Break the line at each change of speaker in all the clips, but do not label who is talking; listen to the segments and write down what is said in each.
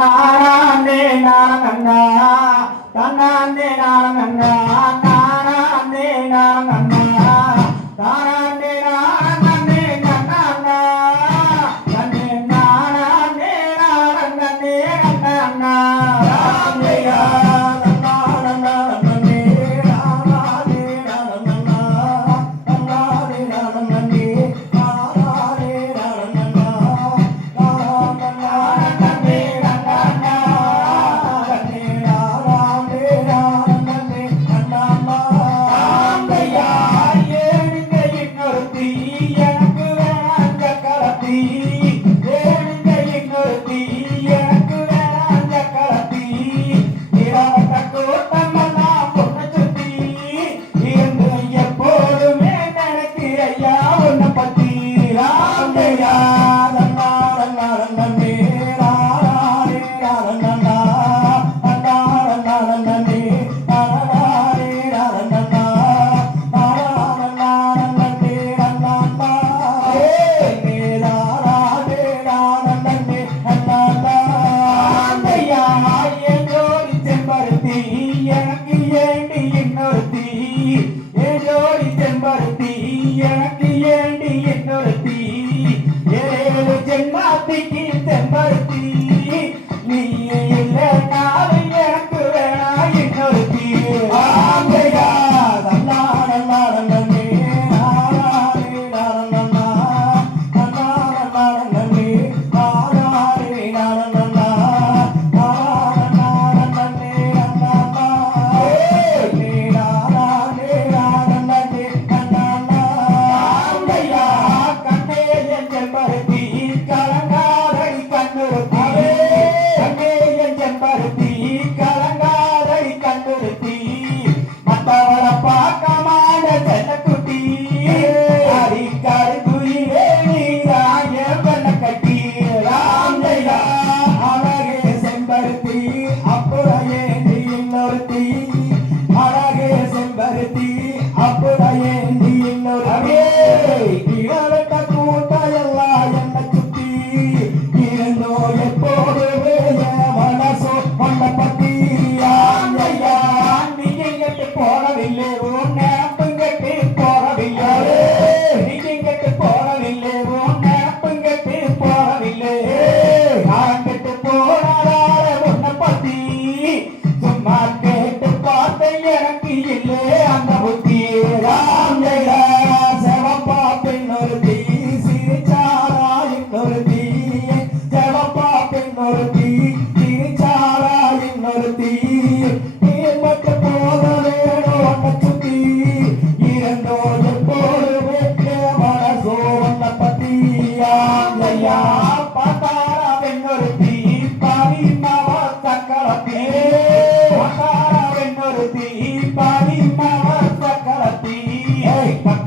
나나네 나간다 나나네 Almighty.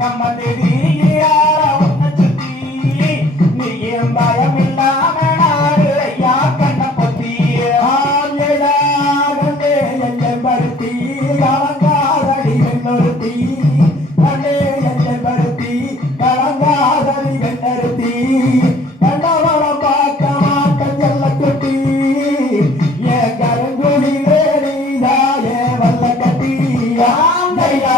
நம்ம தெரியல உன்னை சுத்தி. நீ ஏன் பயம் இல்லாம நாடு ஐயா கண்ண பத்தி.
ஆஞ்சலாகவே எல்லை பருத்தி கலங்காதடி வெண்ணொருத்தி கண்ணே எல்லை பருத்தி கலங்காதடி வெண்ணொருத்தி கண்டவளம் பார்க்க மாட்ட செல்ல குட்டி ஏன் கருங்குடி வேணிதா ஏன் வல்ல கட்டி.
ஆந்தையா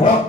ভক্ত